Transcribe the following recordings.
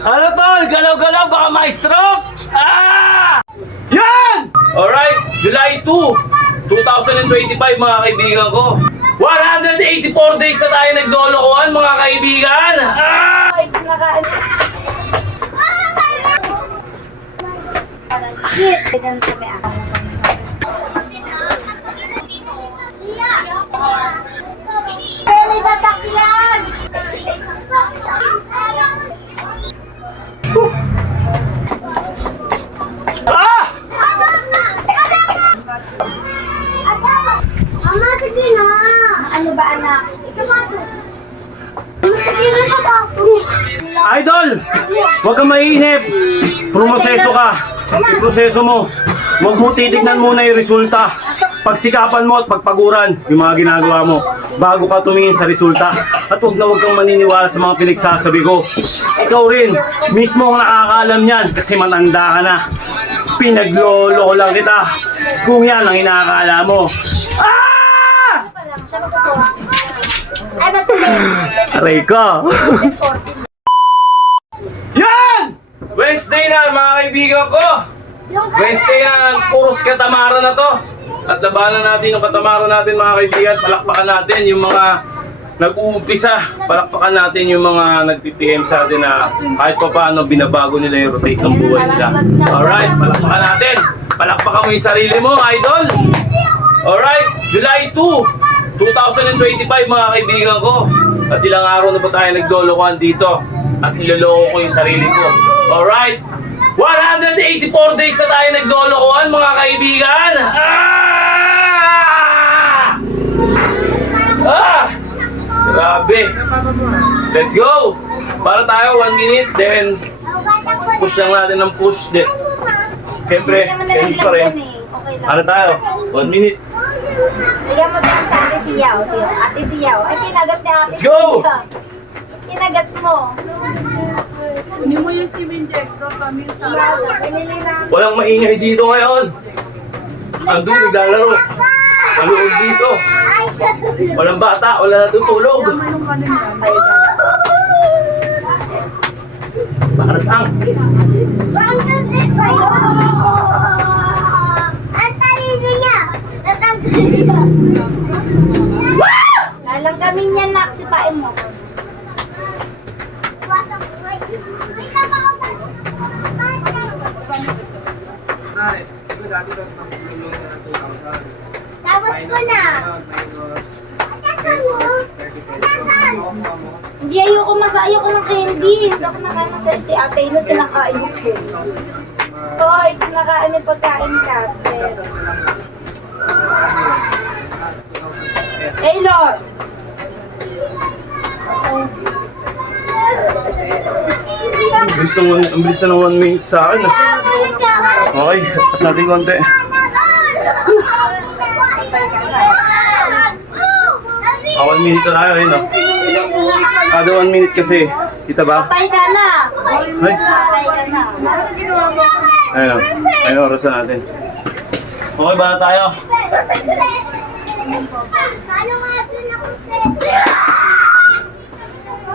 Ano tol? Galaw-galaw, baka ma-stroke! Ah! Yan! Alright, July 2, 2025 mga kaibigan ko. 184 days na tayo nagdolokohan mga kaibigan! Ah! Ay, kinakain. Ganyan sa may ako. May sasakyan! Ah! Mama, sige na! Ano ba, anak? Sige na sa tapos. Idol! Huwag kang mainip! Promoseso ka! Iproseso mo! Huwag mo titignan muna yung resulta. Pagsikapan mo at pagpaguran yung mga ginagawa mo bago ka tumingin sa resulta. At huwag kang maniniwala sa mga pinagsasabi ko. Ikaw rin, mismo ang nakakaalam yan kasi matanda ka na. Pinaglolo ko lang kita kung yan ang inakala mo. Ah! Ay, ba't Aray ka! Yan! Wednesday na mga kaibigan ko! Wednesday na, puros katamaran na to. At labanan natin yung katamaran natin mga kaibigan. Palakpakan natin yung mga nag-uumpisa. Palakpakan natin yung mga nag-PPM sa atin na kahit pa paano binabago nila yung rotate ng buhay nila. Alright, palakpakan natin. Palakpakan mo yung sarili mo, idol. Alright, July 2, 2025 mga kaibigan ko. At ilang araw na ba tayo nagdolokohan dito. At niloloko ko yung sarili ko. Alright, 184 days na tayo nagdolokohan mga kaibigan. Ah! Ah! Grabe. Let's go. Para tayo 1 minute, then push lang natin ng push. Siyempre, send pa rin. Para tayo, 1 minute. Bigyan mo din sa ate siyaw. Ate siyaw. Ay, kinagat ni ate Let's go! siyaw. Kinagat mo. Hindi mo yung siminjekto kami sa... Pinili na. Walang maingay dito ngayon. Andun naglalaro. Maluog dito. Walang bata, wala natutulog. Tama yung kanina. Bakit ang? Ang talino niya. Natanggalin niya. Lalanggamin niya nak, sipain mo. Tapos ko na. Hindi, ayoko ng candy. Hindi ako nakain si ate Ino, pinakain mo ko. Hoy, pinakain yung pagkain ka. Taylor! Ang bilis na ng 1 minute sa akin. Okay, pas natin konti. 1 minute na tayo, ayun o. Kada 1 minute kasi. Kita ba? Patay ka na! Ay, Patay ka na. ayun o. Ayun, oras na natin. Okay, ba na tayo?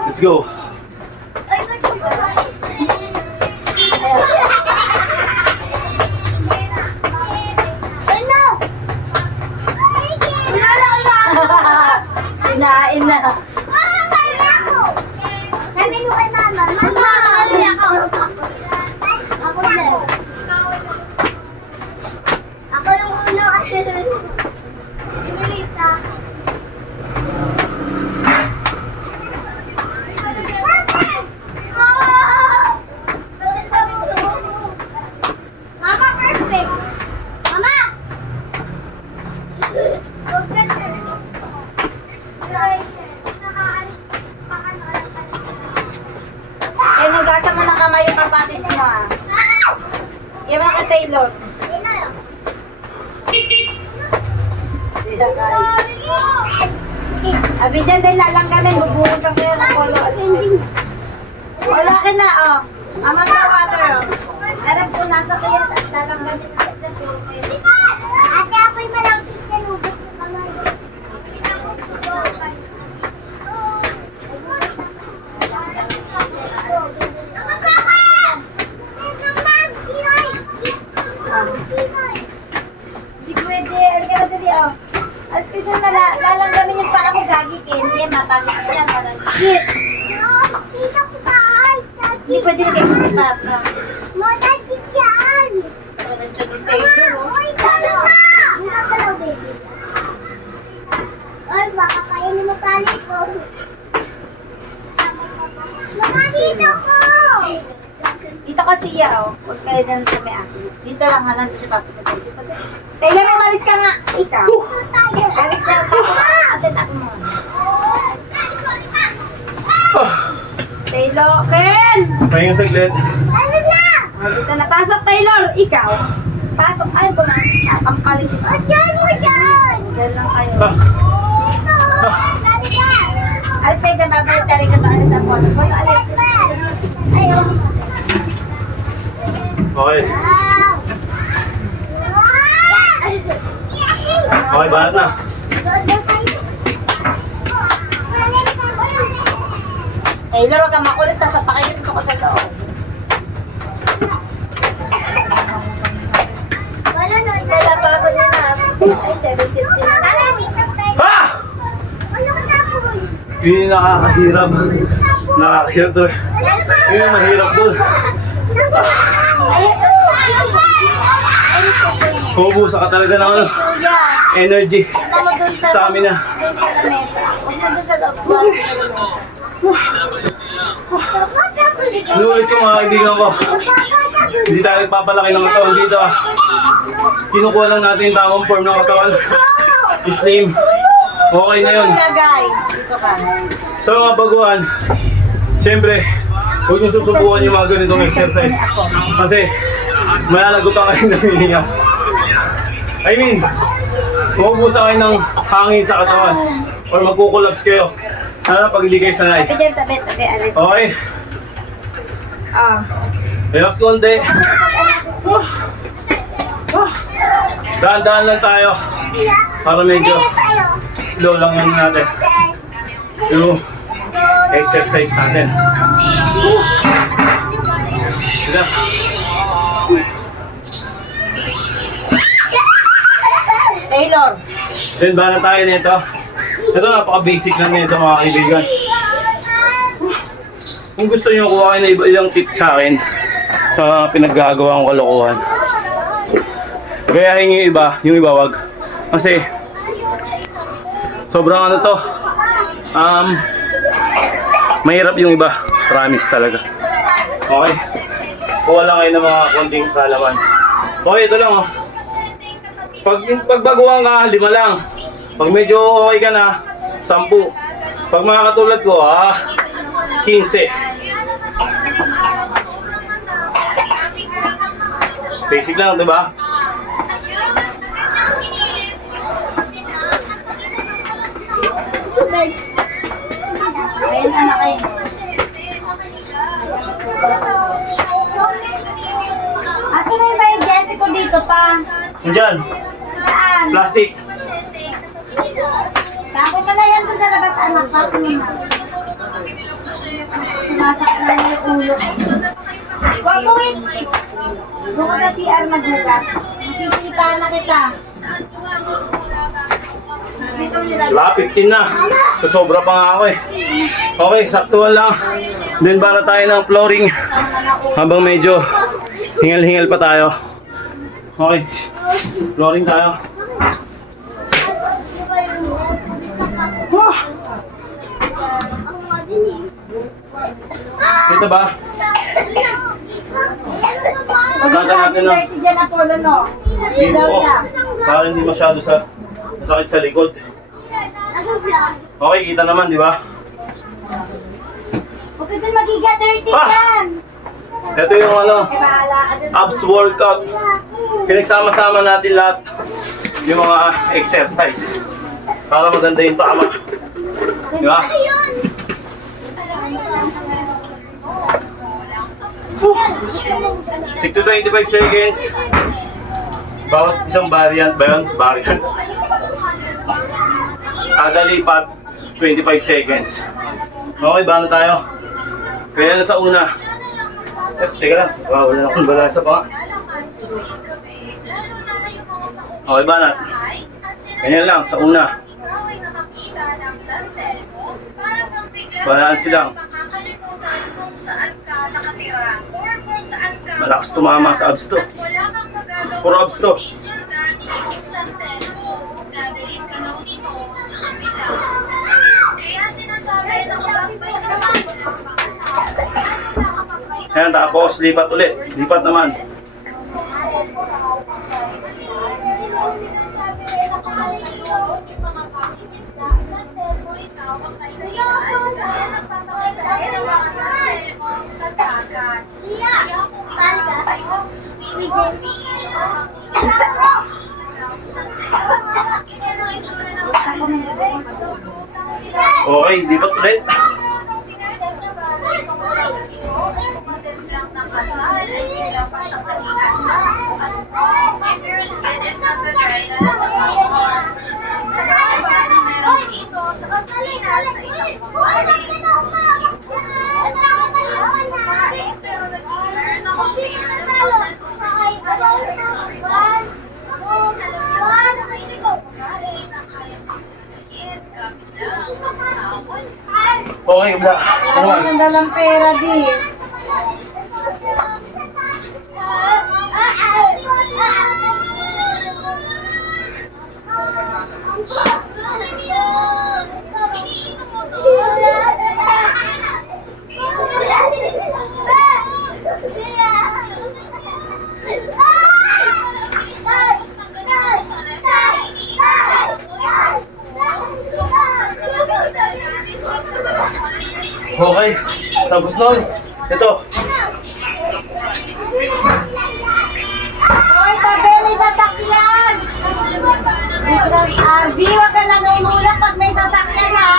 Let's go. Kinain na. Sabi mo kay mama, mama, ako din. Ako yung una kasi. Pinilita. Mama, perfect. Mama! Eh, nagasa mo ng kamay yung kapatid mo, ah. Iwan ka, Taylor. Abi dyan din lalanggamin, bubuhos ang kaya ng polo. Wala ka na, oh. Amam na water, oh. Alam po, nasa kaya lalanggamin. Ate, ako'y malangkit sa lubos sa kamay. yan, matagos ko yan, malagkit. Hindi pwede na kayo si Papa. Pero nandiyan yung Taylor, oh. Ay, baka kaya ni Makali ko. Makakita ko! Dito kasi iya, oh. Huwag kayo dyan sa may asin. Dito lang, halang si Papa. Taylor, umalis ka nga. Ikaw. Alis na ako. Atin ako mo. Taylor, Ken! Pahinga saglit. Ano na? Oh, dito na. Pasok, Taylor. Ikaw. Pasok. Ay, kung nakampaling kita. O, dyan mo dyan! Diyan lang kayo. Ah, Ito! Dali ka! Alis kayo dyan, babalik tayo ka doon sa polo. Polo, alis. Ayun. okay. Wow! Okay, banat na. Taylor, huwag kang makulit. Sasapakin ko sa loob. Kaya pasok niya na. Ay, 7:50 na. Ha! Yun yung nakakahirap. Nakakahirap to. Yun yung mahirap to. Humubusa ka talaga ng ano, Kuya, energy, ito mo dun sa stamina. dun sa lamesa. Huwag mo dun sa loob. Inulit ko mga kaibigan ko. Hindi tayo nagpapalaki ng katawan dito ah. Kinukuha lang natin yung tamang form ng katawan. Slim. Okay na yun. Ilagay. Dito ka. Sa mga baguhan, siyempre, huwag nyo susubukan yung mga ganitong exercise. Kasi, malalagot ang kayo ng hihinga. I mean, mabubusa kayo ng hangin sa katawan. Or magkukulaps kayo. Sana pag hindi kayo sanay. Tabi dyan, tabi, alis. Okay, Ah. relax konti. Dahan-dahan lang tayo. Para medyo slow lang lang natin. Yung exercise natin. Sige. Taylor. Then bala tayo nito. Ito napaka-basic lang nito mga kaibigan. Kung gusto nyo kuha kayo na ilang tip sa akin sa pinaggagawa kong kalokohan. Gayahin yung iba wag. Kasi sobrang ano to. Mahirap yung iba. Promise talaga. Okay. Kuha lang kayo ng mga konting kalaman. Okay, ito lang oh. Pag baguhan ka, 5 lang. Pag medyo okay ka na, 10. Pag mga katulad ko, 15. Basic lang, di ba? Ayun na na kayo. Asan na yung bayo Jessica dito pa? Diyan, Saan? plastic. Tapos pala yan dun sa labas anak ka. Sumasak na yung ulo. Huwag mo wait. Doon ko sa CR maghugas. Masisita na kita. Dito nilagay. Wala, 15 na. So, sobra pa nga ako eh. Okay, saktuhan lang. Then para tayo ng flooring. Habang medyo hingal-hingal pa tayo. Okay, flooring tayo. Ito ba? Tata natin na. Dirty dyan Apollo, no? Dito ko. Para hindi masyado masakit sa likod. Okay, kita naman, di ba? Huwag ka dyan magiga, dirty Ah! dyan. Ito yung ano, Ay, bahala ka dyan. abs workout. Pinagsama-sama natin lahat yung mga exercise para maganda yung tama. Di ba? Take to 25 seconds. Bawat isang variant ba yun? Variant. Kada lipat, 25 seconds. Okay, bano tayo? Kaya na sa una. Teka lang, wala na akong balansa pa. Okay, banat. Ganyan lang, sa una. Balance lang. Makakalimutan kung saan ka nakatira or kung saan ka Malakas tumama sa abs to. at wala kang magagawa Puro abs to. kundi sundan yung isang tempo. Dadalhin ka daw nito sa kabila. Kaya sinasabi na kapag Ayan, tapos lipat ulit. Lipat naman. Sinasabi rin na kakalimutan yung mga pangit isda sa tempo rin tawag na inayaan. Kaya nagpapakita ng mga sartemo sa dagat. Kaya kung ikaw ay magsuswing sa beach o makikita daw sa sartemo, ganyan ang itsura ng sartemo. Matulog ng sila. Okay, lipat ulit. Magandang nakasal, wala pa siyang kalikan. If your skin is not the dryness of the warm, nakakaba na meron dito sa Pilipinas na isang kumari. Pero nag-i-learn ako clear na naman alam mo na isang kumari na kaya kong pinagin gamit lang ang tawon. Okay, kabla. Ano naman? Ang dalang pera, di. Okay, tapos nun. Ito. Hoy, tabi, may sasakyan! RV, wag ka nanunulak pag may sasakyan, ha?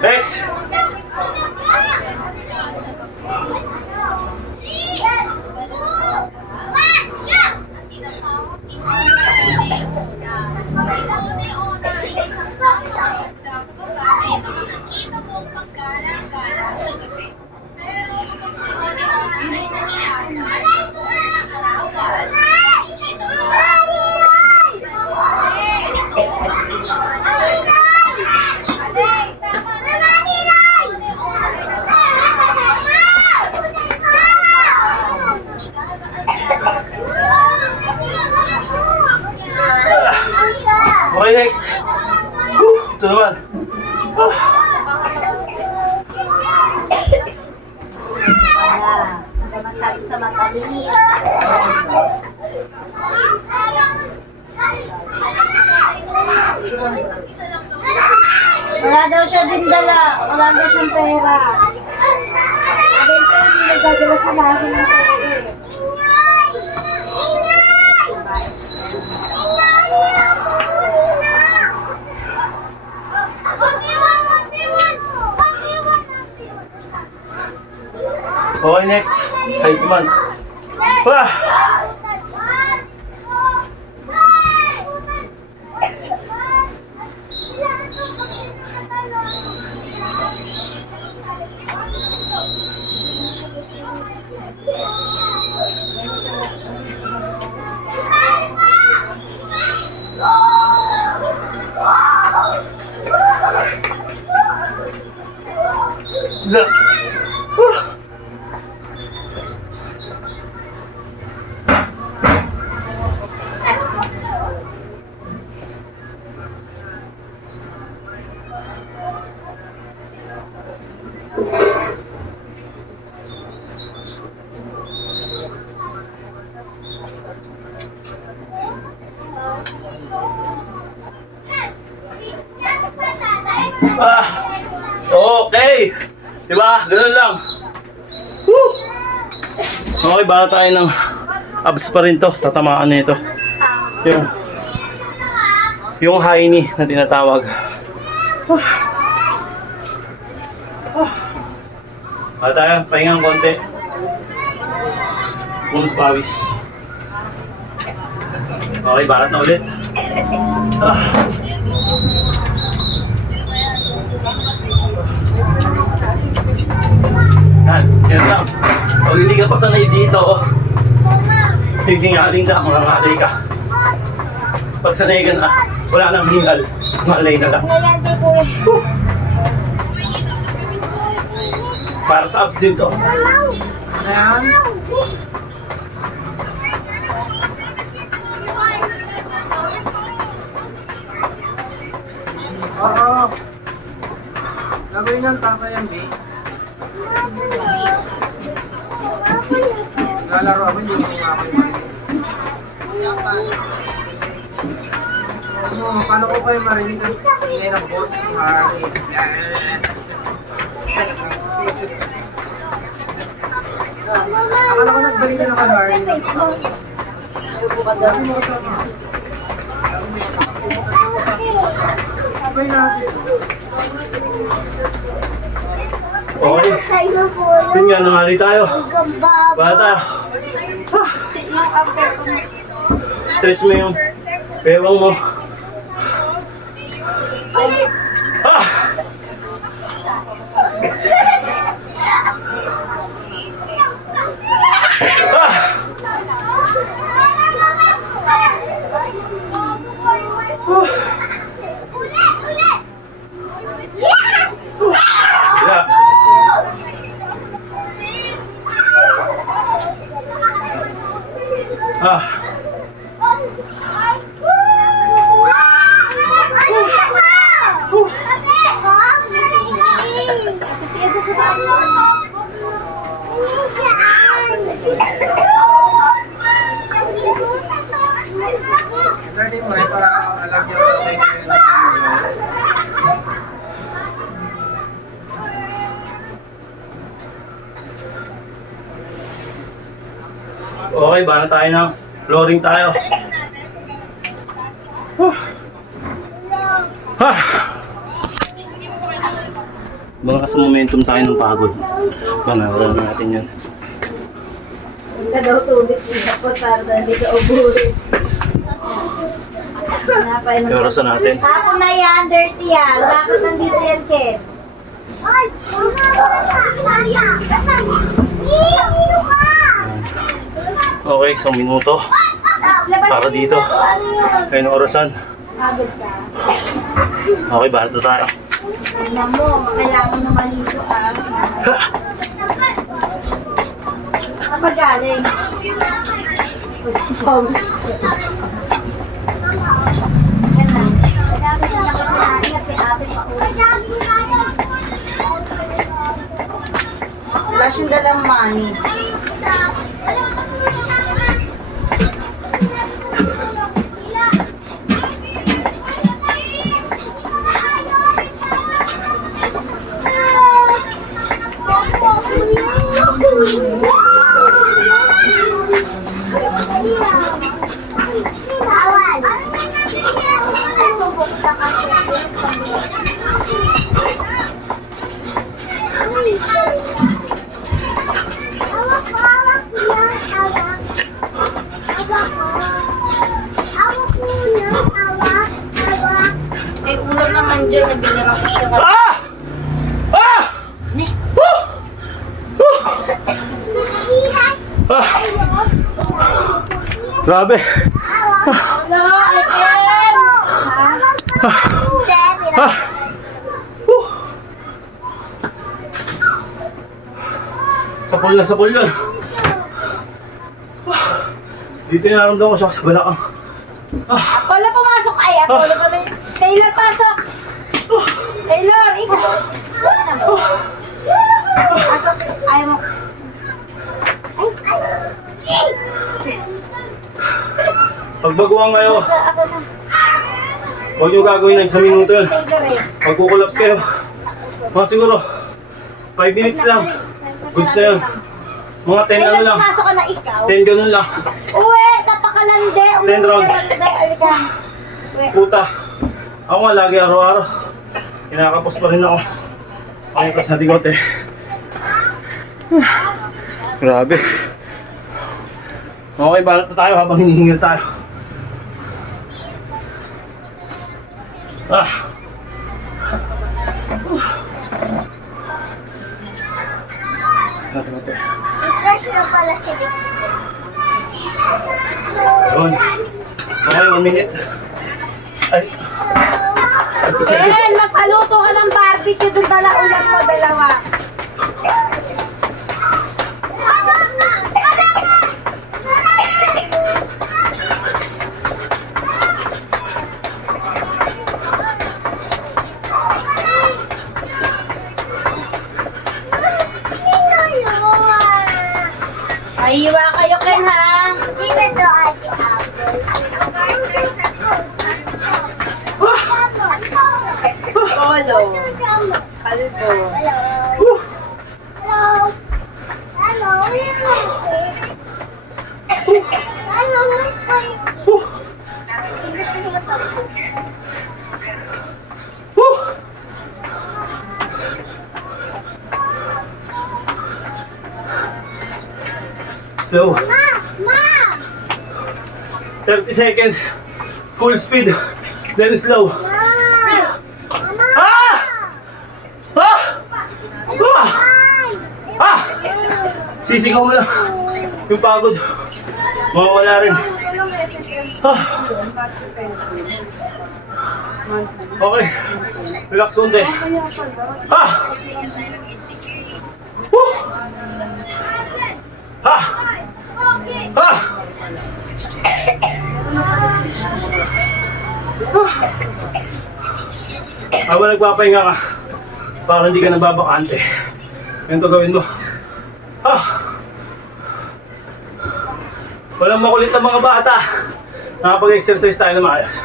Next. Okay, next. Ito naman. Hindi masyado sa matalis. Wala daw siya din dala. Wala daw siyang pera. Sabi ko, hindi nagdadala sila ako ng pera. Okay, next. Side naman. Ah! Look. Ah, okay. Diba? Ganun lang. Woo! Okay, baka tayo ng abs pa rin to. Tatamaan na ito. Yung high knee na tinatawag. Baka tayo, pahingang konti. Pulos pawis. Okay, barat na ulit. Yan lang. Pag hindi ka pa sanay dito, sige ngaling ka, mga ngalay ka. Pag sanay ka na, wala nang hingal. Ngalay na lang. Ngayon, di ko eh. Para sa abs din to. Ayan. Oo. Gagawin ng tama yan, B. Lalaro ako, hindi ko nga kayo. Ano, paano ko kayo marinig ang ingay ng boss? Hari. Akala ko nagbalik sila ka, Hari. Sabay natin. Okay. Sa iyo po. Yun nga, nangali tayo. Gamba. Bata. Yung upper ko. Stretch mo yung bewang mo. Ah! Ah! Sila. Ah. Ready mo eh, para alam niyo kung may Okay, bana tayo ng flooring tayo. Ah! Baka sa momentum tayo ng pagod. Panawalan natin yan. Ka daw tubig siya po tarda hindi ka ubuhin. Yung orasan natin. Hapon na yan, dirty yan. Bakit nandito yan, Ken? Ay, Okay, isang minuto. Labas Para dito. Ayun ang orasan. Pagod ka. Okay, bahala na tayo. Tignan mo, kailangan na maliso ah. Kapag galing. Gusto mo. Yan lang. Kailangan niya kasi natin at si ate pa ulit. Wala siyang dalang money. Eh, ulam naman dyan. Nabinira ko siya. Ah! Ah! Ah! Grabe. Hello, Ken! Ah! Sapol na sapol yun. Dito yung naramdaman ko siya sa balakang. Apollo, pumasok. Ay, Apollo ka na. Taylor, pasok. Taylor, ikaw. Pasok. Ayaw mo. Pagbaguhan kayo, Ako na. huwag nyo gagawin na isang minuto yun. Taylor eh. Magkukulaps kayo. Mga siguro, 5 minutes lang. Goods na yun. Mga 10 ano Taylor, lang. pumasok ka na ikaw. 10 ganun lang. Uwe, napakalande. Uwe, 10 round. Alika. Uwe. Puta. Ako nga lagi araw-araw. Kinakapos pa rin ako. Okay, plus na tigot eh. Grabe. Okay, balat na tayo habang hinihingal tayo. Ah. Refresh na pala si Dixie. Yun. Okay, 1 minute. Ay. Ben, magpaluto ka ng barbecue doon pala ulam mo, dalawa. Mahiwa kayo, Ken, ha? Sino to, Ate Apple? Polo. Hello. Kalbo. Hello. Hello. Hello, Miss Pinky. Gusto mo to? Slow. Ma! Ma! 30 seconds. Full speed. Then slow. Ma! Mama! Ah! Ah! Ah! Ah! Sisigaw mo lang. Yung pagod. Mawawala rin. Ah! Okay. Relax konti. Ah! Woo! Ah! Ah! Habang nagpapahinga ka, para hindi ka nababakante. Ganito gawin mo. Ah! Walang makulit na mga bata. Nakapag-exercise tayo na maayos.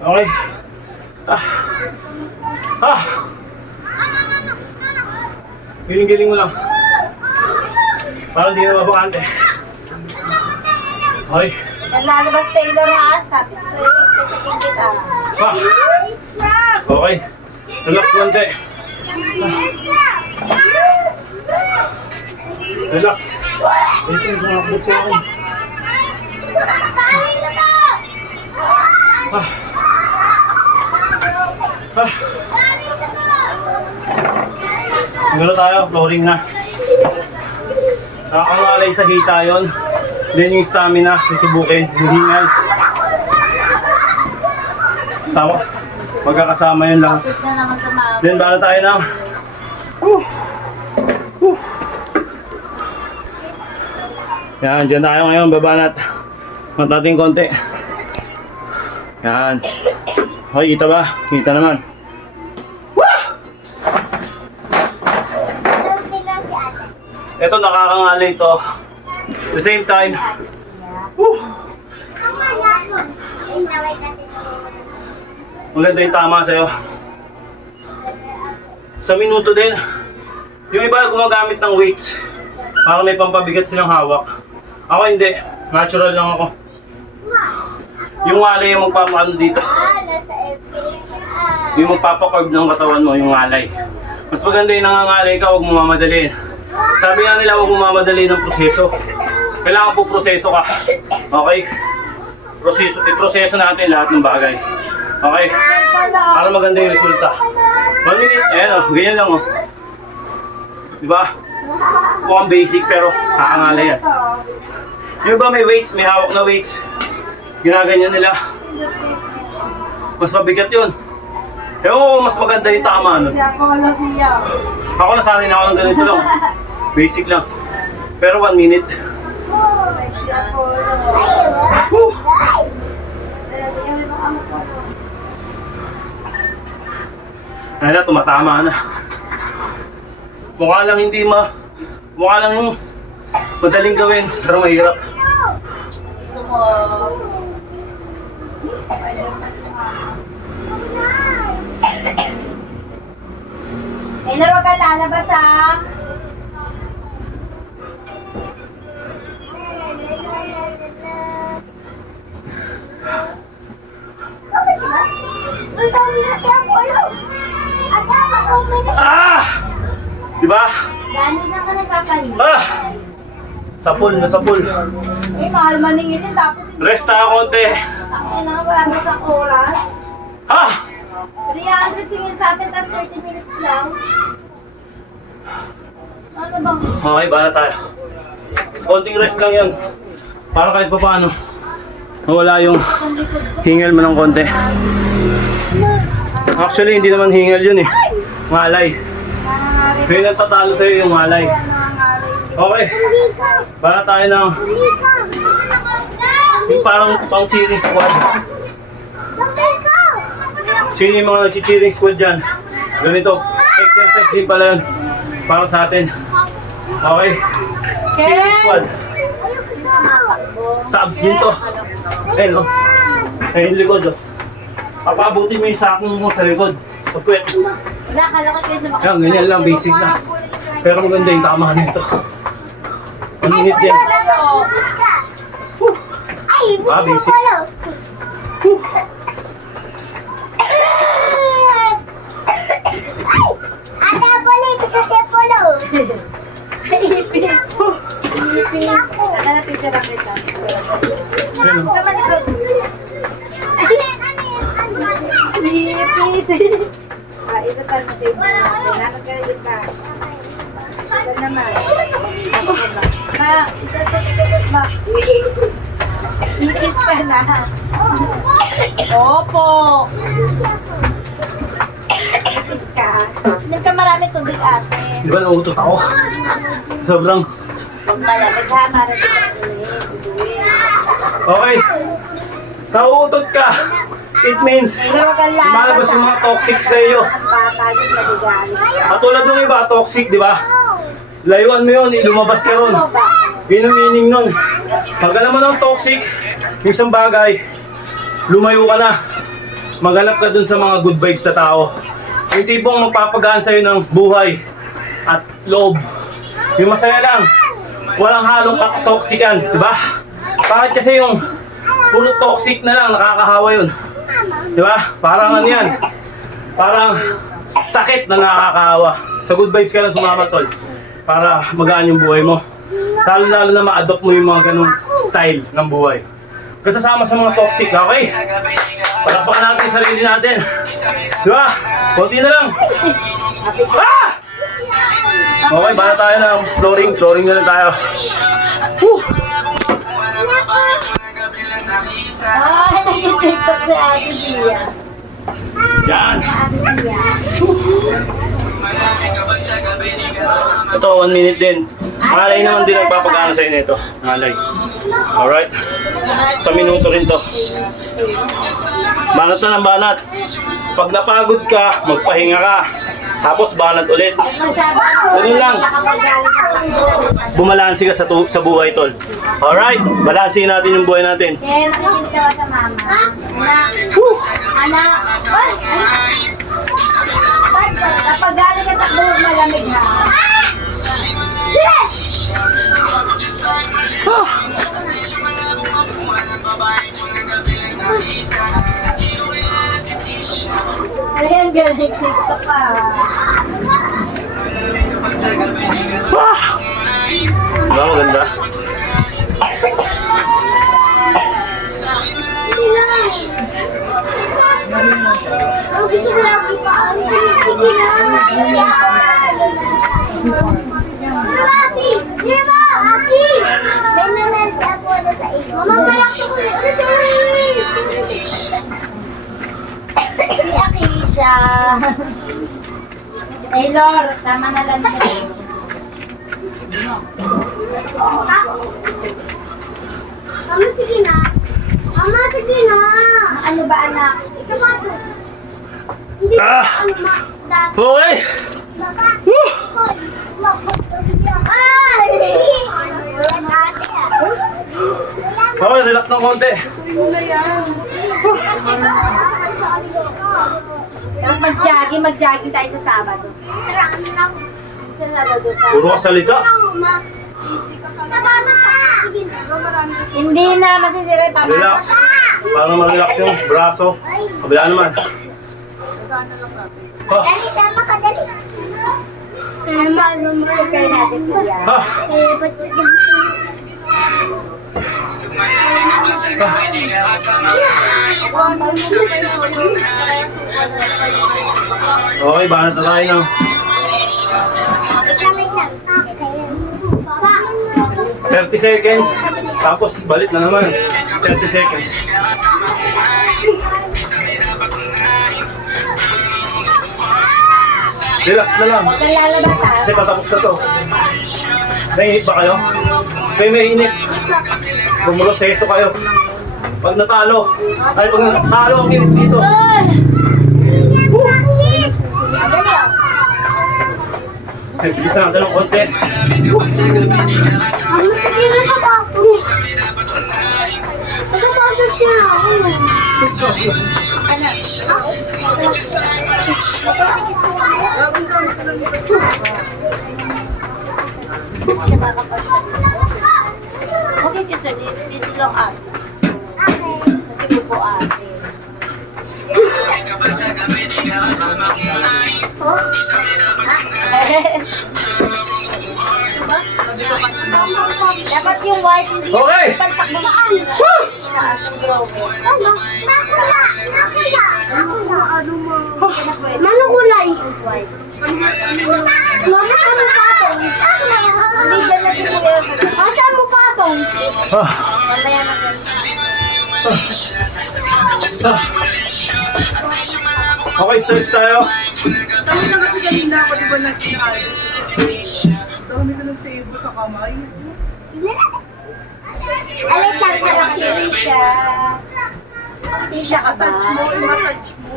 Okay? Ah! Ah! Giling-giling mo lang. Para hindi na mabakante. Okay? Naglalabas Taylor, ha? Sabi ko sa'yo, pipitikin kita. Ah! Okay. Relax konti. Relax. Ito yung mga boots sa akin. Ah. Ah. Siguro tayo, flooring na. Nakakangalay sa hita yun. Then yung stamina, susubukin. Yung hingal. Sama. Magkakasama yun lang. Kapit na naman tumawag. Then bala tayo na. Woo! Woo! Yan, dyan tayo ngayon. Baba natin konti. Yan. Hoy, kita ba? Kita naman. Ito, nakakangalay ito. At the same time, woo! Maganda yung tama sa'yo. Sa minuto din. Yung iba gumagamit ng weights. Para may pampabigat silang hawak. Ako hindi. Natural lang ako. Yung ngalay yung magpapaano dito. Yung magpapakorb ng katawan mo, yung ngalay. Mas maganda yung nangangalay ka, huwag mo mamadaliin. Sabi nga nila, huwag mo mamadaliin ng proseso. Kailangan po proseso ka. Okay? Proseso natin lahat ng bagay. Okay? Para maganda yung resulta. 1 minute. Ayan o, ganyan lang o. Diba? Mukhang basic pero kakangalay yan. Yung ba may weights, may hawak na weights. Ginaganyan nila. Mas mabigat yun. Ewan ko mas maganda yung tama nun. Ako nasanay na ako ng ganito lang. Basic lang. Pero 1 minute. Woo! Ay na, tumatama na. Mukha lang yung madaling gawin, pero mahirap. Gusto mo. Taylor, wag kang lalabas, ha? Ah! Diba? Dani, saan ka nagpapahinga? Ah! Sapul na sapul. Eh, mahal maningilin, tapos hindi. Rest tayo konti. Ang ina, wala na sa oras. Ah! 300 singin sa amin, tapos 30 minutes lang. Ano bang? Okay, bala tayo. Konting rest lang yun. Para kahit pa paano, nawala yung hingal mo ng konti. Actually, hindi naman hingal yun eh. Malay. Kaya nagtatalo sa'yo yung malay. Okay. Bala tayo ng yung parang pang cheering squad. Sino yung mga nag-cheering squad dyan? Ganito. Exercise din pala yun. Para sa atin. Okay. Cheering squad. Sa abs din to. Ayun o. Ayun yung likod o. Papabuti mo yung sakong mo sa likod. Sa puwet. Wala, kalakot kayo sa mga. Yan, ganyan lang. Basic na. Pero maganda yung tama nito. Ang init din. Ah, basic. Ate, boleh bisa saya follow. Ano na picture ang kita? Ayun o. Please. Ito pa na save. Hanap ka na kita. Ito naman. Ako ba? Ma, isa to ma. Ikis ka na. Opo. Ikis ka. Inom ka marami tubig ate. Di ba nauutot ako? Sobrang. Huwag malamig ha, marami ka Okay. Nauutot ka. It means, Huwag kang lumalabas yung mga toxic sa iyo. Ang papagod na bigalit. Katulad ng iba, toxic, di ba? Layuan mo yun, lumabas ka ron. Yun ang meaning nun. Pag alam mo ng toxic, yung isang bagay, lumayo ka na. Maghanap ka dun sa mga good vibes na tao. Yung tipong magpapagaan sa'yo ng buhay at loob. Yung masaya lang, walang halong toxican, di ba? Bakit kasi yung puro toxic na lang, nakakahawa yun. Di ba? Parang ano yan? Parang sakit na nakakahawa. Sa good vibes ka lang sumama, tol. Para magaan yung buhay mo. Lalo na ma-adopt mo yung mga ganung style ng buhay. Kasasama sa mga toxic, okay? Palakpakan natin yung sarili natin. Di ba? Konti na lang. Ah! Okay, bala tayo ng flooring. Flooring na lang tayo. Woo! Ay, nag-tiktok si Ate Sia. Yan. Ate Sia. Ito, 1 minute din. Malay naman din nagpapagana sa inyo ito. Malay. Alright. Sa minuto rin to. Banat na ng banat. Pag napagod ka, magpahinga ka. Tapos banat ulit. Ganun lang. Bumalansi ka sa buhay, tol. Alright. Balansin natin yung buhay natin. Kaya nakikinig ka ba sa mama? Anak. Anak. Kapag galing ka takbo, huwag malamig ha. Ayan, galing TikTok ka. Diba maganda? Ang gusto ko lagi pa. Sige na. Asi! Di ba? Asi! May naman si Apollo sa iyo. Mama, malak ko Si Akisha. Taylor, tama na lang siya. Mama, sige na. Mama, sige na. Ano ba anak? Sapatos. Hindi Ah! ano ma. Dati. Okay. Baba. Hoy. Ay! Yan ate ah. Okay, relax ng konti. Mag-jogging tayo sa Sabado. Marami lang. Sa Sabado. Puro ka salita. Sapatos ah. Sige na. Hindi na masisira yung pamata. Relax. Para mag-relax yung braso. Kabila naman. Ah, Dali, sama ka, dali. Check kayo natin siya. ah. Eh, ba't Okay, banat na tayo, no? 30 seconds. Tapos balik na naman. 30 seconds. Relax na lang. Huwag kang lalabas ha. Kasi patapos na to. Nainit ba kayo? Kayo may init. Bumuloseso kayo. Pag natalo. Ay, pag natalo ang init dito. Ay, bilisan natin ng konti. Okay, kasi dito lang ate. Kasi upo ate. Dapat yung white hindi Okay. pagtakbumaan. Taas ang gawin. Mano kulay? White. Mama, saan mo patong? Hindi dyan na si Kuya. Saan mo patong? Mamaya na dyan. Okay, stretch tayo. Dami na kasi kanina ako, di ba nag-ihay? Dami ko na sa ibo sa kamay. Alay, sarap si Risha. Hindi siya ka ba? Massage mo, i-massage mo.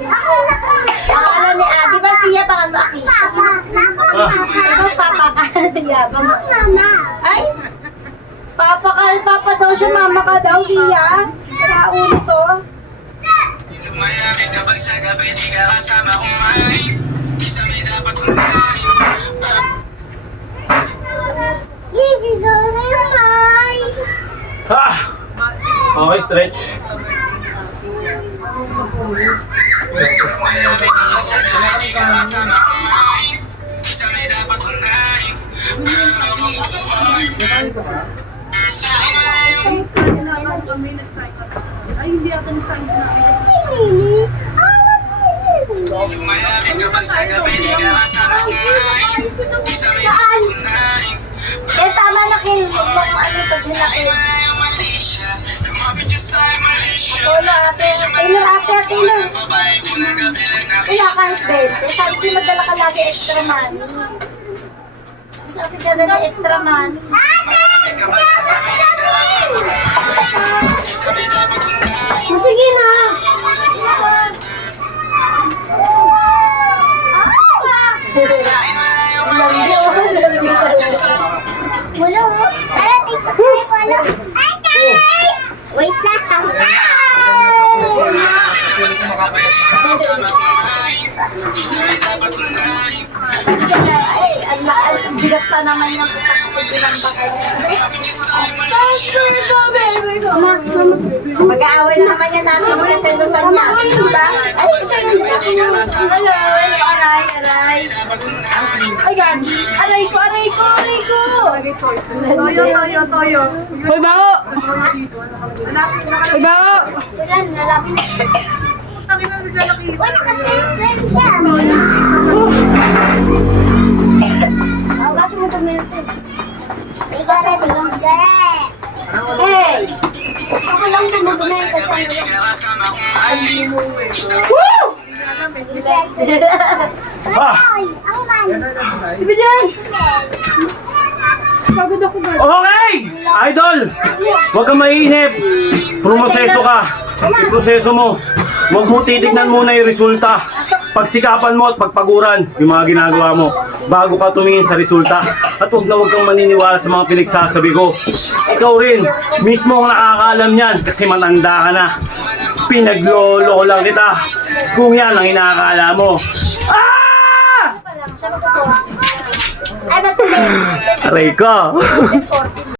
Ang ano ni Adi ba siya pangan mo Akisha? Ikaw papa ka. Yabang mo. Ay! Papa daw siya, mama ka daw siya. Kaya ulo to. Mayamit kapag sa gabi di ka kasama kumain. Isa may dapat kumain. Ha! Okay, stretch. Mayamit kapag sa gabi di ka kasama kumain. Isa may dapat kumain. Habang buhay. Sa akin na yung Kanina lang kami nag-sign up. Ay, hindi ako nag-sign up. mayamit kapag sa gabi di ka kasama kumain. Isa may dapat kumain. Eh, tama na kin. Huwag mo ano pag nilaki. Yung Malaysia. Lumapit siya sa Malaysia. Tolo ate. Taylor ate, Taylor. Babae ko na kabilang na Wala kang bed. Eh, sabi ko magdala ka lagi extra money. Kasi ka na extra money. Sige na. Wala. Ay, dito tayo wala. Ay, tay! Wait lang. Ay, ang bigat pa naman ng bilang bakal. Mag-aaway na naman yan natin sa sendosan niya. Diba? Ay, hello. Aray. Ay, gagi. Aray ko. Toyo. Hoy, bango! Hoy, bango! Wala, nalapit. Taki na naglalaki. Wala kasi friend siya. Kasi mo tumilip. Igara, tingin igara. Hey! Ako lang tumagumay ka sa iyo. Ay, ang man. Ibi dyan! Pagod ako ba? Okay! Idol! Huwag kang mainip. Promoseso ka. Iproseso mo. Huwag mo titignan muna yung resulta. Pagsikapan mo at pagpaguran yung mga ginagawa mo bago ka tumingin sa resulta. At huwag kang maniniwala sa mga pinagsasabi ko. Ikaw rin, mismo ang nakakaalam yan kasi matanda ka na. Pinaglolo lang kita kung yan ang inakala mo. Ah! Ay, ba't Aray ka!